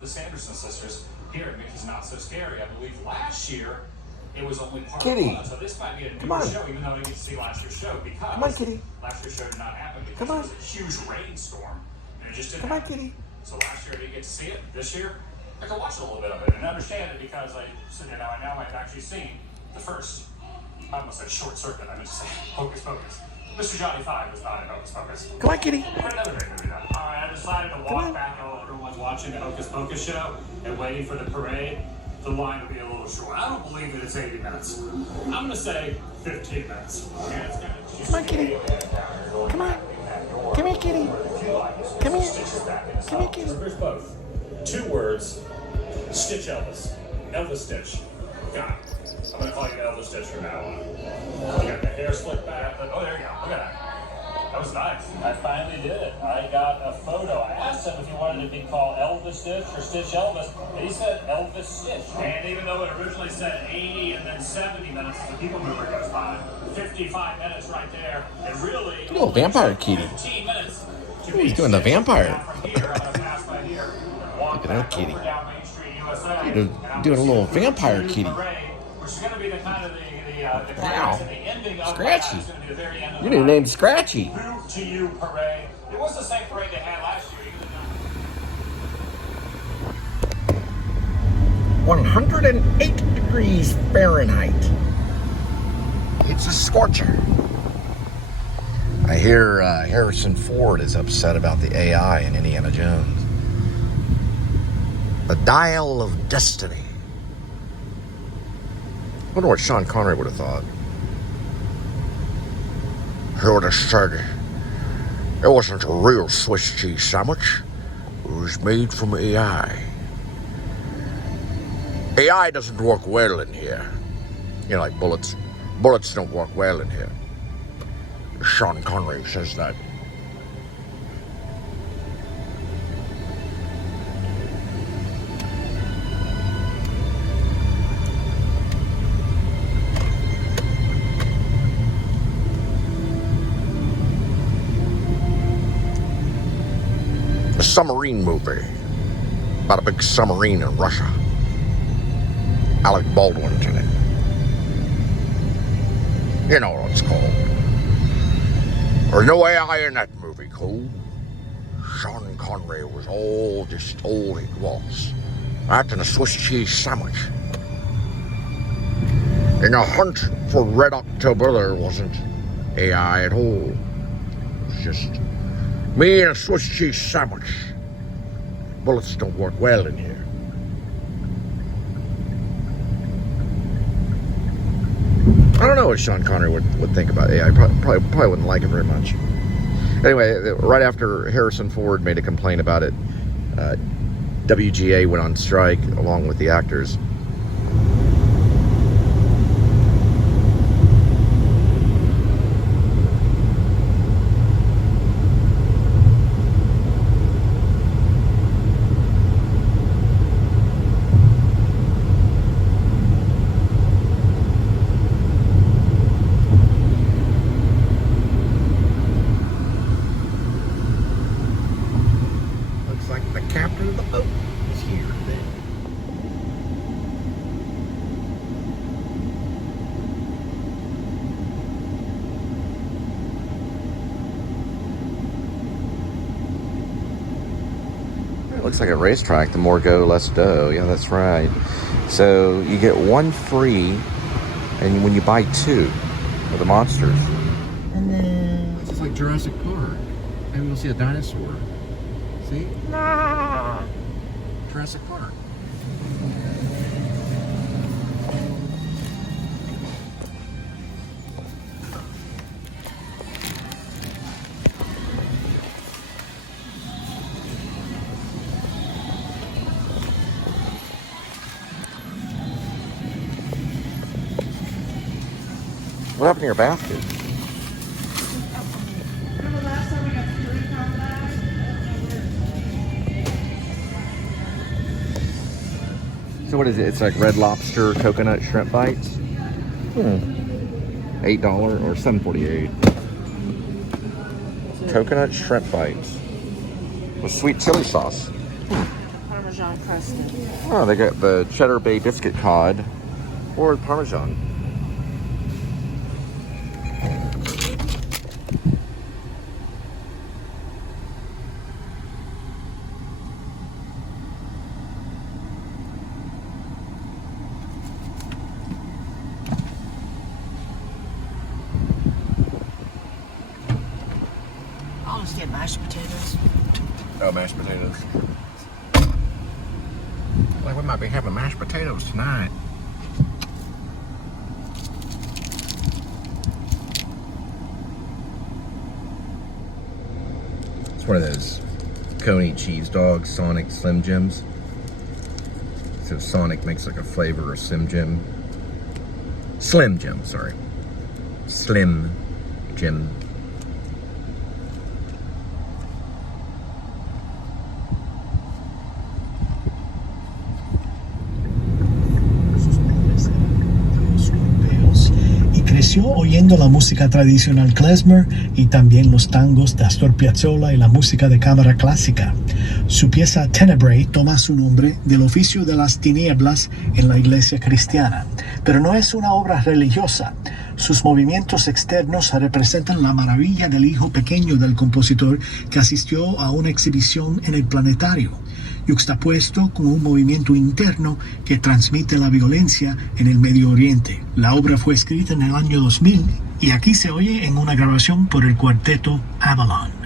The Sanderson sisters here at Mickey's Not So Scary. I believe last year it was only part Kitty. One, so this might be a newer show, even though I didn't get to see last year's show because Come on, Kitty. last year's show did not happen because Come on. it was a huge rainstorm and it just didn't Come on, happen. Kitty. So last year I didn't get to see it. This year I could watch a little bit of it and understand it because I now I've actually seen the first. I almost said Short Circuit. I meant to say Hocus Pocus. Mr. Johnny 5 was not in Hocus Pocus. Come on, Kitty. Another great movie, though. Alright, I decided to walk back while everyone's watching the Hocus Pocus show and waiting for the parade. The line will be a little short. I don't believe that it's 80 minutes. I'm going to say 15 minutes. Come on, Kitty. Come on. Come here, Kitty. Come here. Come here, Kitty. Here's both. 2 words. Stitch Elvis. Elvis Stitch. Got it. I'm going to call you Elvis Stitch from now on. You got the hair slicked back. Oh, there you go. Look at that. That was nice. I finally did it. I got a photo. I asked him if he wanted to be called Elvis Stitch or Stitch Elvis, and he said Elvis Stitch. And even though it originally said 80 and then 70 minutes as the people mover goes by, 55 minutes right there, and really... Look at Vampire Kitty. 15 minutes. Oh, he's doing the vampire. Look Look at that kitty. Doing a little vampire kitty. Which is going to be the kind of the Wow. and the ending of Scratchy. is going to be the very end of Your new name's Scratchy. Boo to you parade. It was the same parade they had last year. 108 degrees Fahrenheit. It's a scorcher. I hear Harrison Ford is upset about the AI in Indiana Jones. The Dial of Destiny. I wonder what Sean Connery would have thought. He would have said, it wasn't a real Swiss cheese sandwich. It was made from AI. AI doesn't work well in here. You know, like bullets. Bullets don't work well in here. Sean Connery says that. A submarine movie about a big submarine in Russia. Alec Baldwin's in it. You know what it's called. There's no AI in that movie, Cole. Sean Connery was all just all he was. That and a Swiss cheese sandwich. In the hunt for Red October, there wasn't AI at all. It was just me and a Swiss cheese sandwich. Bullets don't work well in here. I don't know what Sean Connery would think about AI. Probably wouldn't like it very much. Anyway, right after Harrison Ford made a complaint about it, WGA went on strike along with the actors. Captain of the boat is here today. It looks like a racetrack. The more go, less dough. Yeah, that's right. So you get 1 free, and when you buy 2 of the monsters. And then it's just like Jurassic Park. Maybe we'll see a dinosaur. See? Jurassic Park. What happened to your basket? Remember last time we got 3-pound bags? So what is it? It's like Red Lobster coconut shrimp bites? $8 or $7.48. Coconut shrimp bites with sweet chili sauce. Parmesan. Parmesan crusted. Oh, they got the Cheddar Bay biscuit cod or Parmesan. I'll just get mashed potatoes. Oh, mashed potatoes. Like we might be having mashed potatoes tonight. It's one of those Coney cheese dogs, Sonic Slim Jims. So Sonic makes like a flavor of Slim Jim. Slim Jim, sorry. Slim Jim. Creció oyendo la música tradicional klezmer y también los tangos de Astor Piazzolla y la música de cámara clásica. Su pieza Tenebrae toma su nombre del oficio de las tinieblas en la iglesia cristiana, pero no es una obra religiosa. Sus movimientos externos representan la maravilla del hijo pequeño del compositor que asistió a una exhibición en el planetario, yuxtapuesto con un movimiento interno que transmite la violencia en el Medio Oriente. La obra fue escrita en el año 2000 y aquí se oye en una grabación por el cuarteto Avalon.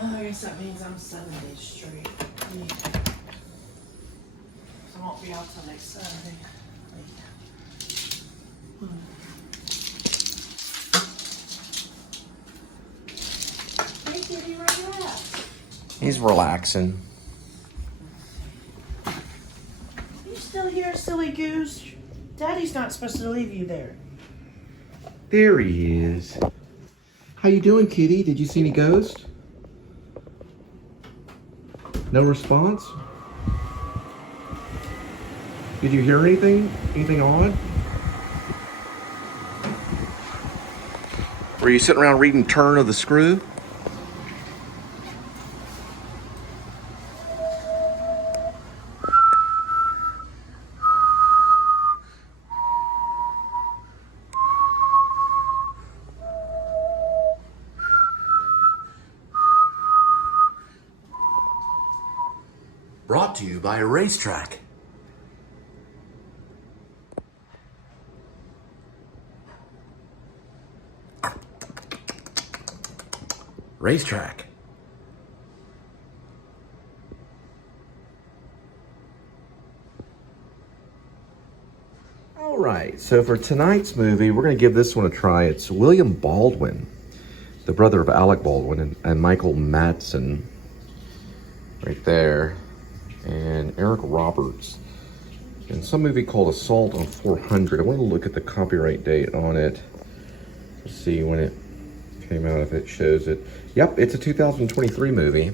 I guess that means I'm 7 days straight. Yeah. So I won't be out till next Saturday. Hey, kitty, where you at? He's relaxing. You still here, silly goose? Daddy's not supposed to leave you there. There he is. How you doing, kitty? Did you see any ghosts? No response? Did you hear anything? Anything odd? Were you sitting around reading Turn of the Screw? Brought to you by a racetrack. Racetrack. All right, so for tonight's movie, we're going to give this one a try. It's William Baldwin, the brother of Alec Baldwin, and Michael Madsen, right there, and Eric Roberts, and some movie called Assault on 400. I want to look at the copyright date on it to see when it came out, if it shows it. Yep, it's a 2023 movie.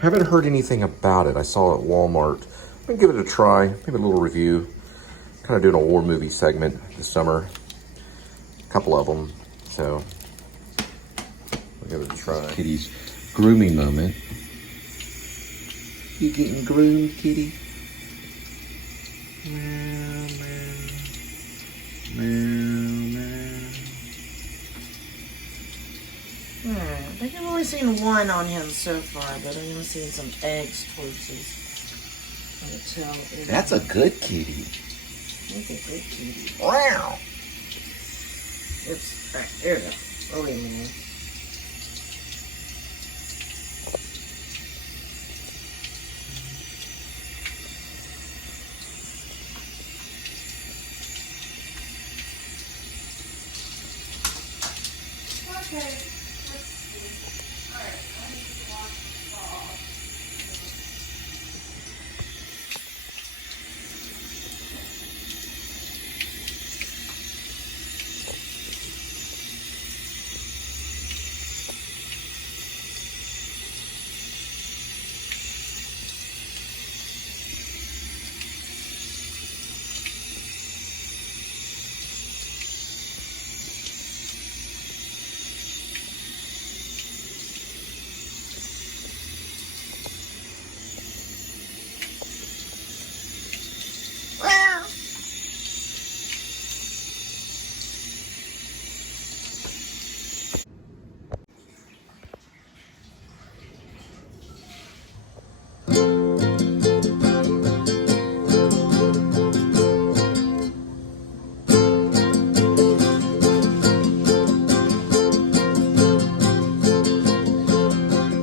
Haven't heard anything about it. I saw it at Walmart. I'm gonna give it a try, maybe a little review. Kind of doing a war movie segment this summer. A couple of them, so I'll give it a try. Kitty's grooming moment. You getting groomed, kitty? Meow, meow. Meow, meow. I think I've only seen one on him so far, but I've even seen some eggs towards his tail. That's a good kitty. That's a good kitty. Wow. It's right there. Oh, wait a minute.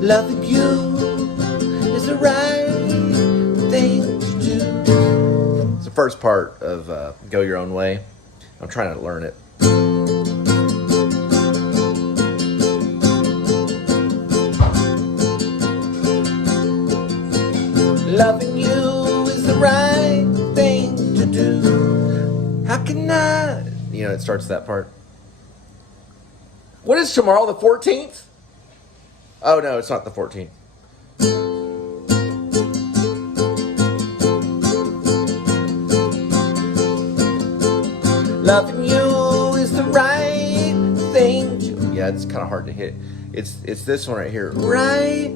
Loving you is the right thing to do. It's the first part of Go Your Own Way. I'm trying to learn it. Loving you is the right thing to do. How can I? You know, it starts that part. What is tomorrow, the 14th? Oh, no, it's not the 14th. Loving you is the right thing to... Yeah, it's kind of hard to hit. It's this one right here. Right.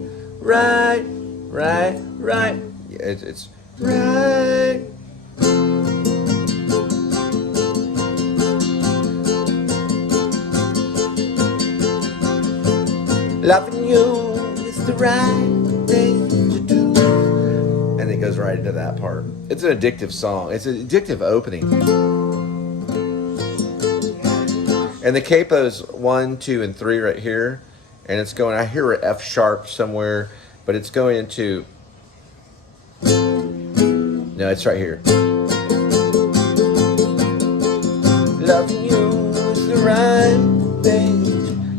Yeah, it's right. Loving you is the right thing to do. And it goes right into that part. It's an addictive song. It's an addictive opening. And the capo's 1, 2, and 3 right here. And it's going, I hear an F sharp somewhere, but it's going into, no, it's right here. Loving you is the right thing.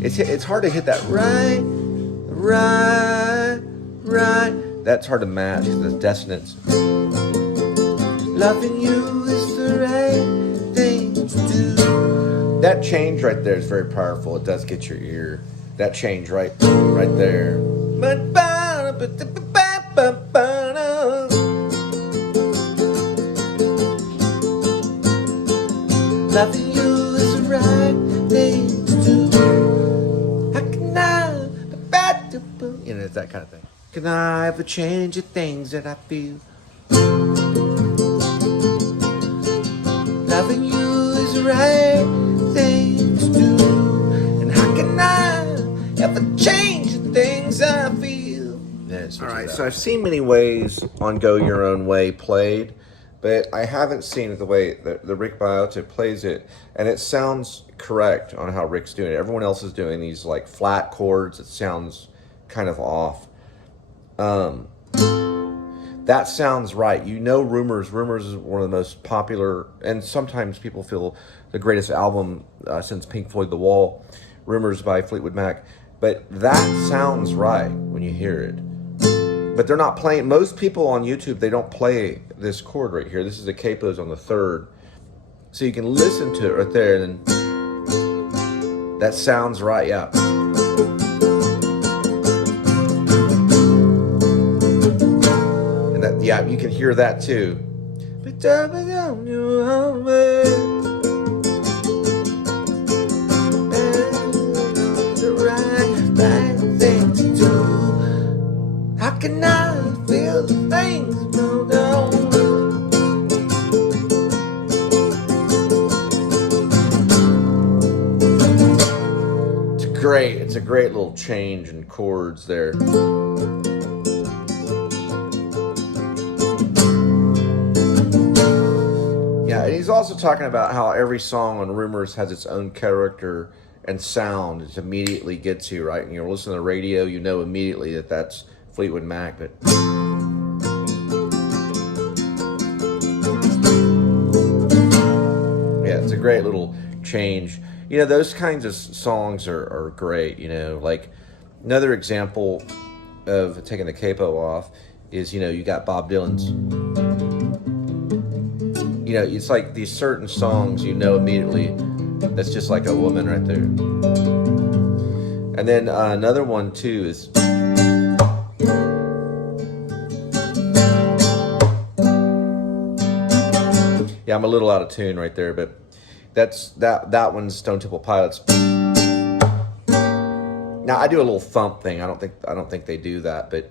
It's hard to hit that right. That's hard to match because it's dissonance. Loving you is the right thing to do. That change right there is very powerful. It does get your ear. That change right there. Loving you is the right thing to do. How can I? You know, it's that kind of thing. Can I ever change the things that I feel? Loving you is the right thing to do. And how can I ever change the things I feel? Yeah, all right, so I've seen many ways on Go Your Own Way played, but I haven't seen the way the Rick Biotic plays it, and it sounds correct on how Rick's doing it. Everyone else is doing these like flat chords. It sounds kind of off. That sounds right. You know, Rumors is one of the most popular, and sometimes people feel the greatest album since Pink Floyd The Wall, Rumors by Fleetwood Mac. But that sounds right when you hear it. But they're not playing, most people on YouTube, they don't play this chord right here. This is the capos on the 3rd. So you can listen to it right there, and then that sounds right, yeah. Yeah, you can hear that too. But how can I feel the things no down? It's a great little change in chords there. And he's also talking about how every song on Rumors has its own character and sound. It immediately gets you, right? And you're listening to the radio, you know immediately that that's Fleetwood Mac. But yeah, it's a great little change. You know, those kinds of songs are great, you know. Like, another example of taking the capo off is, you know, you got Bob Dylan's. You know, it's like these certain songs, you know, immediately, that's just like a woman right there. And then another one too is, yeah, I'm a little out of tune right there, but that one's Stone Temple Pilots. Now I do a little thump thing. I don't think they do that, but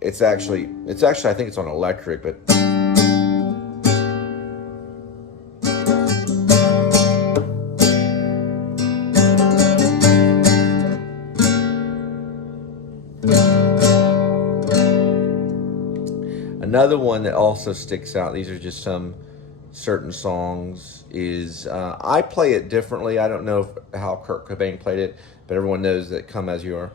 it's actually I think it's on electric, but another one that also sticks out, these are just some certain songs, is I play it differently. I don't know how Kurt Cobain played it, but everyone knows that Come As You Are.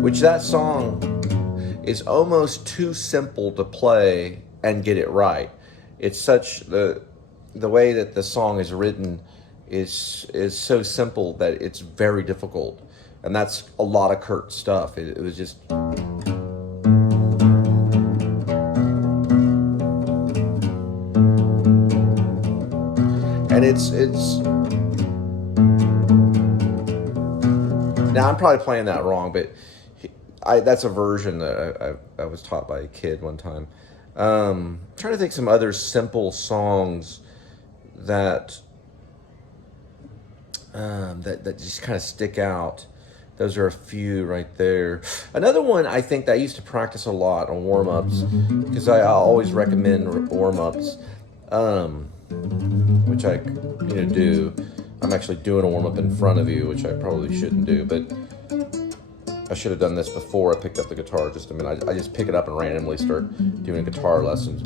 Which that song is almost too simple to play and get it right. It's such, the way that the song is written is so simple that it's very difficult. And that's a lot of Kurt stuff. It was just, and it's now I'm probably playing that wrong, but that's a version that I was taught by a kid one time. Trying to think some other simple songs that that just kind of stick out. Those are a few right there. Another one I think that I used to practice a lot on warm-ups, because I always recommend warm-ups, which I do. I'm actually doing a warm-up in front of you, which I probably shouldn't do, but I should have done this before I picked up the guitar just a minute. I just pick it up and randomly start doing guitar lessons.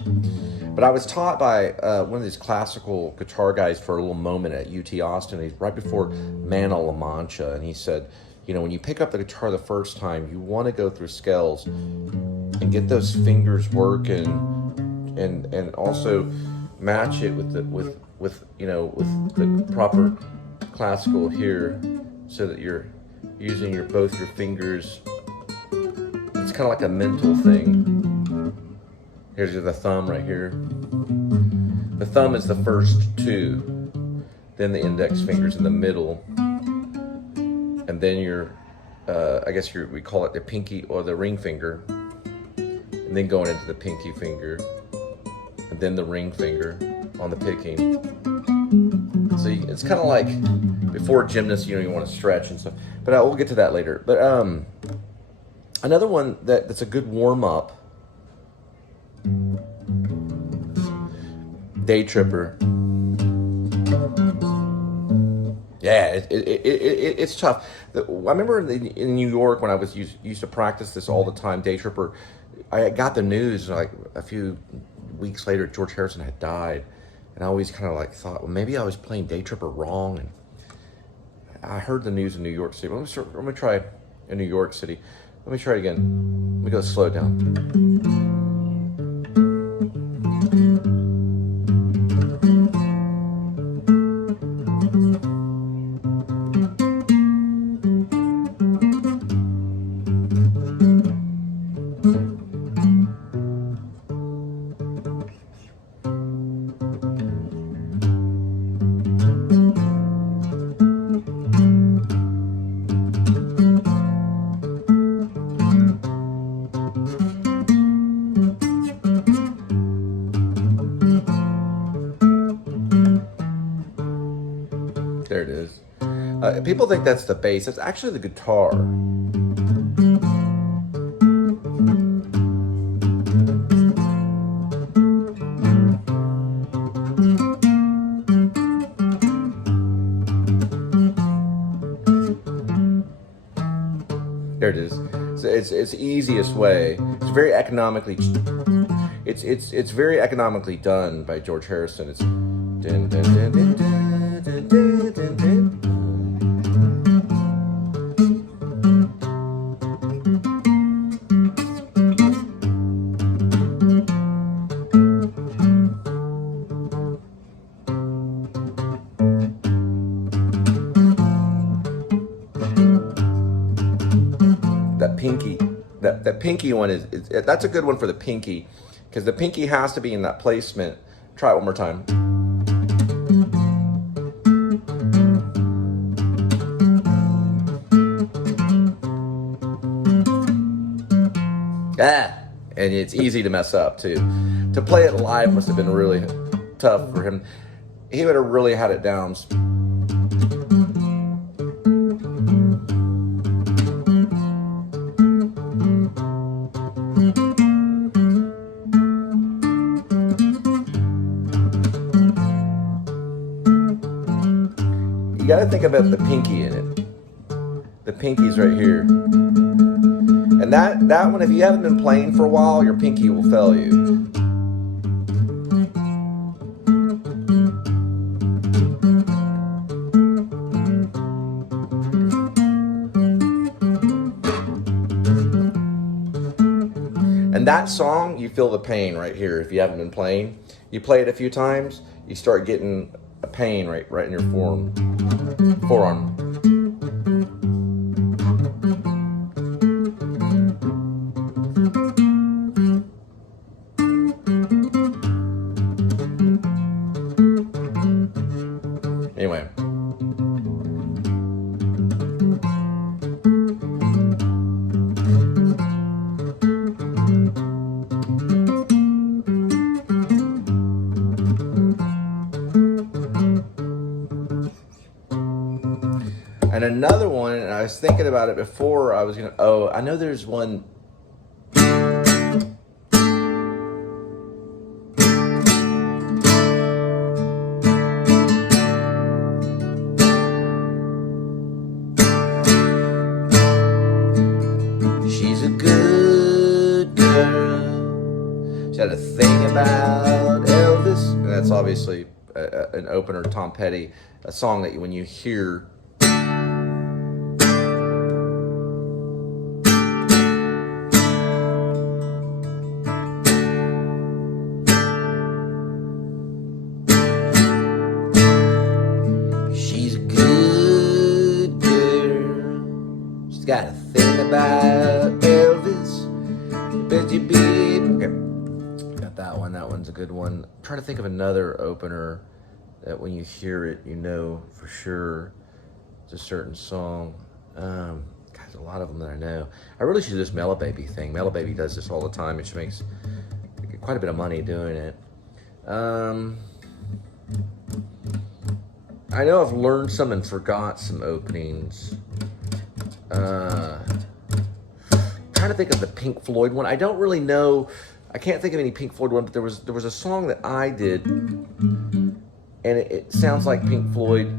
But I was taught by one of these classical guitar guys for a little moment at UT Austin. He's right before Man of La Mancha, and he said, you know, when you pick up the guitar the first time, you want to go through scales and get those fingers working, and also match it with the proper classical here, so that you're using both your fingers. It's kind of like a mental thing. Here's the thumb right here. The thumb is the first two, then the index finger's in the middle, and then we call it the pinky or the ring finger, and then going into the pinky finger, and then the ring finger on the picking. So it's kind of like before gymnasts, you want to stretch and stuff. But we'll get to that later. But another one that's a good warm up, Day Tripper. Yeah, it's tough. I remember in New York when I was used to practice this all the time, Day Tripper. I got the news like a few weeks later, George Harrison had died, and I always kind of like thought, well, maybe I was playing Day Tripper wrong. And I heard the news in New York City. Let me try in New York City. Let me try it again. Let me go slow down. There it is. People think that's the bass. That's actually the guitar. There it is. So it's the easiest way. It's very economically. It's very economically done by George Harrison. It's. Dun, dun, dun, dun, dun, dun, dun, dun, dun. pinky. That pinky one that's a good one for the pinky, because the pinky has to be in that placement. Try it one more time. And it's easy to mess up too. To play it live must have been really tough for him. He would have really had it down. You gotta think about the pinky in it. The pinky's right here. And that one, if you haven't been playing for a while, your pinky will fail you. And that song, you feel the pain right here if you haven't been playing. You play it a few times, you start getting a pain right in your forearm. Anyway. And another one, and I was thinking about it before, I know there's one. She's a good girl. She had a thing about Elvis. And that's obviously an opener, Tom Petty, a song that when you hear. Got a thing about Elvis. Bet you beep. Okay. Got that one. That one's a good one. I'm trying to think of another opener that when you hear it, you know for sure it's a certain song. There's a lot of them that I know. I really should do this Mellow Baby thing. Mellow Baby does this all the time, and she makes quite a bit of money doing it. I know I've learned some and forgot some openings. Trying to think of the Pink Floyd one. I don't really know. I can't think of any Pink Floyd one, but there was a song that I did, and it sounds like Pink Floyd.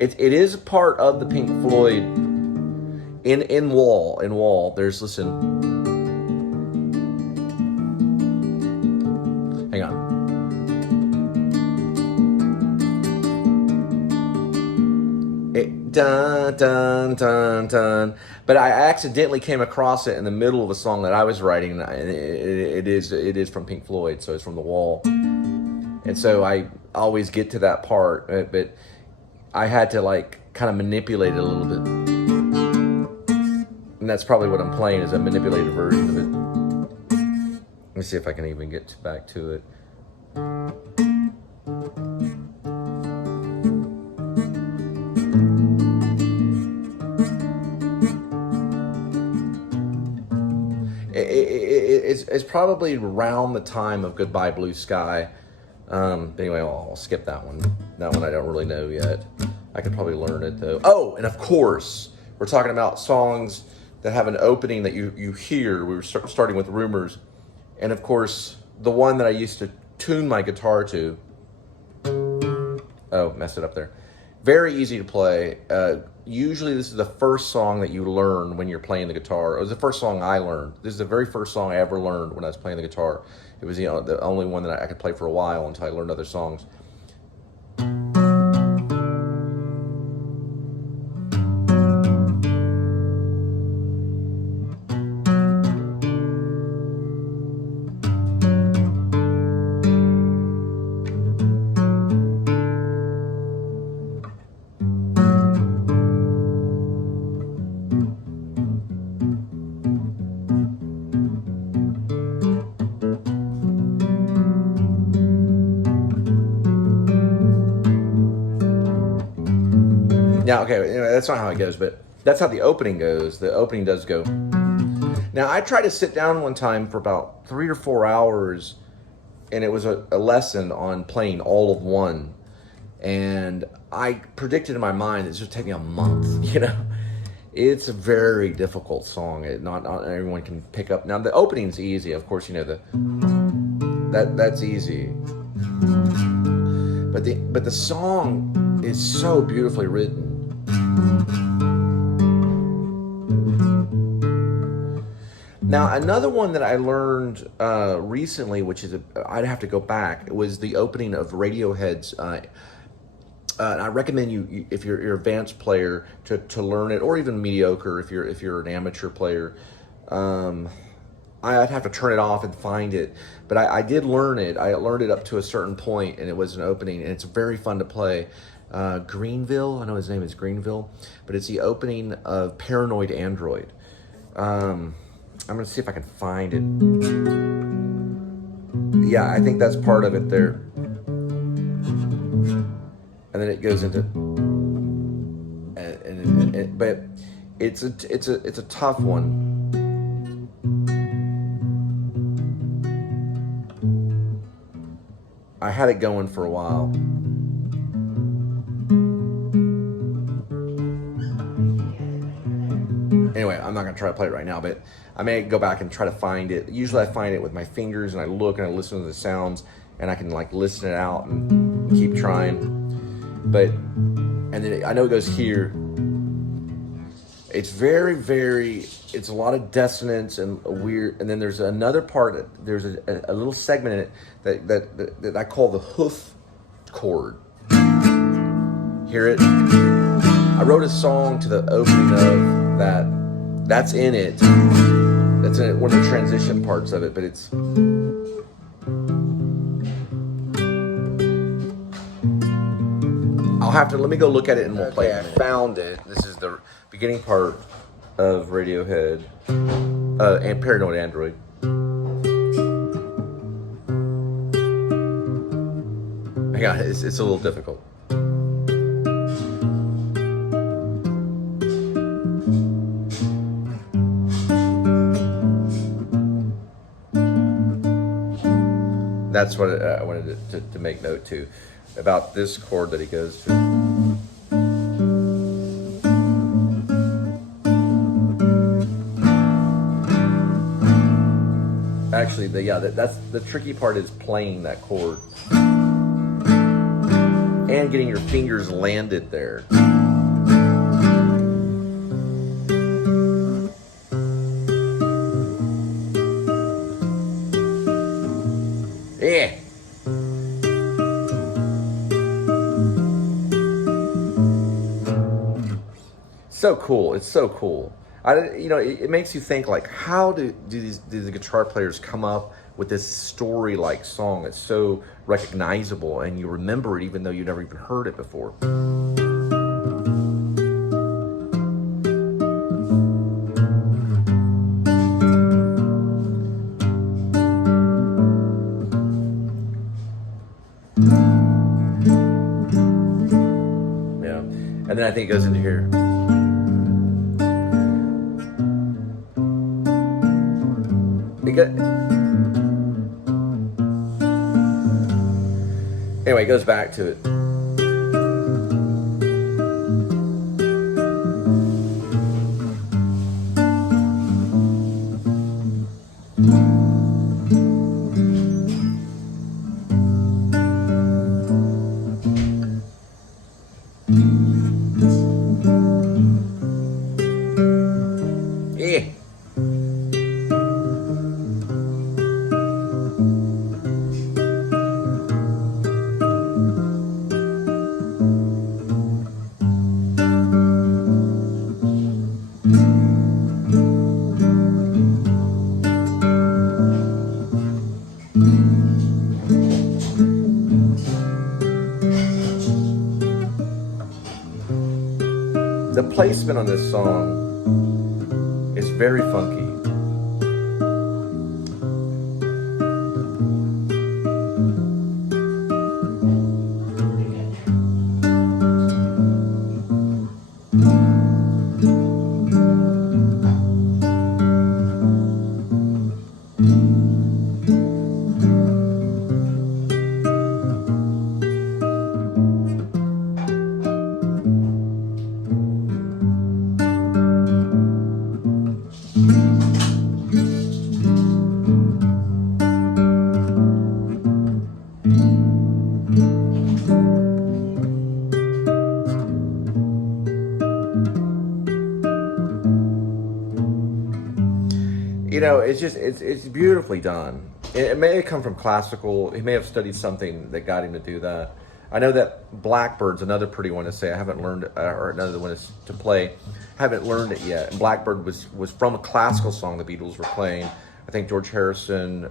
It is part of the Pink Floyd in Wall. There's listen. Hang on. Dun, dun, dun, dun. But I accidentally came across it in the middle of a song that I was writing. It is from Pink Floyd, so it's from The Wall. And so I always get to that part, but I had to like kind of manipulate it a little bit. And that's probably what I'm playing, is a manipulated version of it. Let me see if I can even get back to it. It's probably around the time of Goodbye Blue Sky. But anyway, I'll skip that one. That one I don't really know yet. I could probably learn it though. Oh, and of course, we're talking about songs that have an opening that you hear. We were starting with Rumors. And of course, the one that I used to tune my guitar to. Oh, messed it up there. Very easy to play. Usually this is the first song that you learn when you're playing the guitar. It was the first song I learned. This is the very first song I ever learned when I was playing the guitar. It was the only one that I could play for a while until I learned other songs. Now, okay, anyway, that's not how it goes, but that's how the opening goes. The opening does go. Now, I tried to sit down one time for about 3 or 4 hours, and it was a lesson on playing all of one. And I predicted in my mind it's just take me a month, you know. It's a very difficult song. Not everyone can pick up. Now, the opening's easy, of course, you know, that's easy. But the song is so beautifully written. Now, another one that I learned recently, which is I'd have to go back, was the opening of Radiohead's. And I recommend you, if you're an advanced player, to learn it, or even mediocre if you're an amateur player. I'd have to turn it off and find it, but I did learn it. I learned it up to a certain point, and it was an opening, and it's very fun to play. Greenville, I know his name is Greenville, but it's the opening of Paranoid Android. I'm gonna see if I can find it. Yeah, I think that's part of it there. And then it goes into, but it's a tough one. I had it going for a while. Anyway, I'm not gonna try to play it right now, but I may go back and try to find it. Usually I find it with my fingers, and I look and I listen to the sounds, and I can like listen it out and keep trying. But, and then I know it goes here. It's very, very, it's a lot of dissonance and a weird, and then there's another part, there's a little segment in it that I call the hoof chord. Hear it? I wrote a song to the opening of that. That's in it. That's in it, one of the transition parts of it, but it's... I'll have to, let me go look at it and we'll play it. I found it. This is the beginning part of Radiohead and Paranoid Android. Hang on, it's a little difficult. That's what I wanted to make note to, about this chord that he goes to. Actually, that's the tricky part, is playing that chord and getting your fingers landed there. Yeah. So cool. It's so cool. It makes you think, like, how do the guitar players come up with this story-like song that's so recognizable and you remember it even though you never even heard it before? Yeah. And then I think it goes into here. Anyway, it goes back to it. Yeah. The placement on this song is very funky. you know, it's just, it's beautifully done. It may have come from classical. He may have studied something that got him to do that. I know that Blackbird's another pretty one to say. I haven't learned, or another one to play. Haven't learned it yet. And Blackbird was from a classical song the Beatles were playing. I think George Harrison,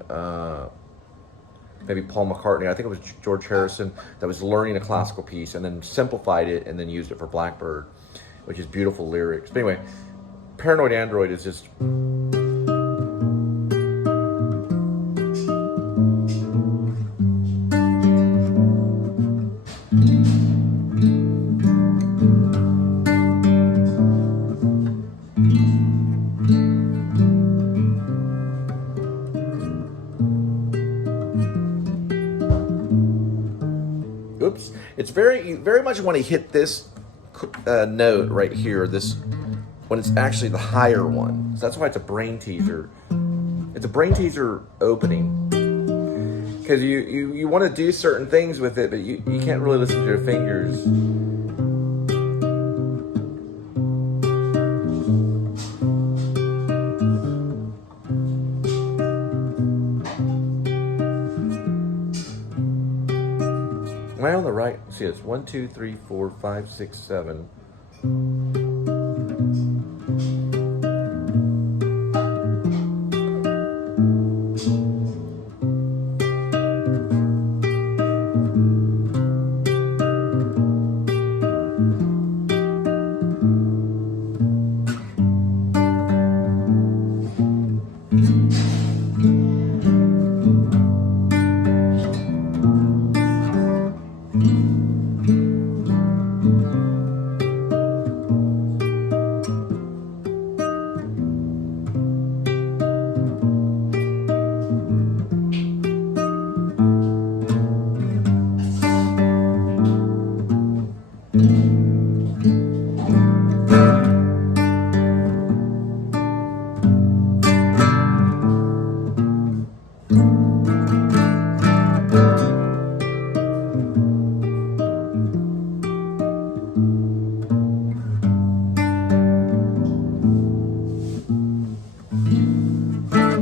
maybe Paul McCartney. I think it was George Harrison that was learning a classical piece and then simplified it and then used it for Blackbird, which is beautiful lyrics. But anyway, Paranoid Android is just... Oops. It's very much want to hit this note right here, this, when it's actually the higher one. So that's why it's a brain teaser. It's a brain teaser opening. Because you want to do certain things with it, but you can't really listen to your fingers. Am I on the right? See, it's 1, 2, 3, 4, 5, 6, 7.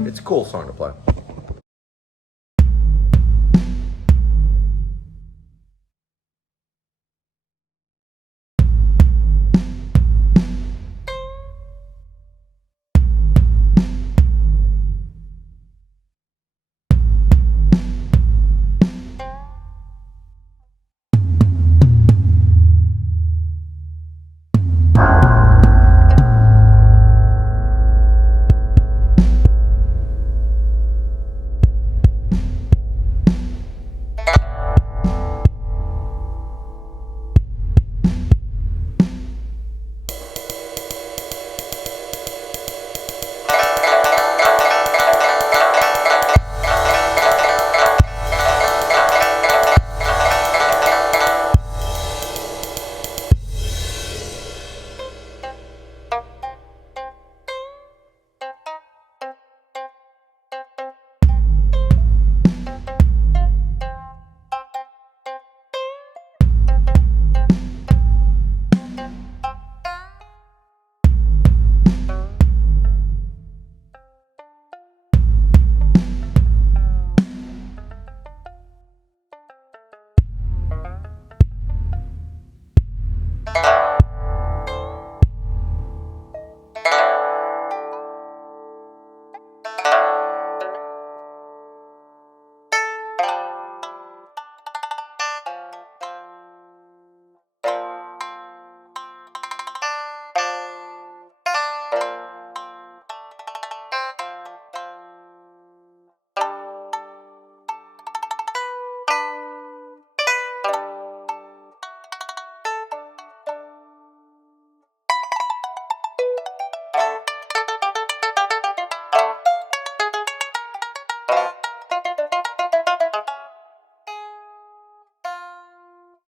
It's a cool song to play.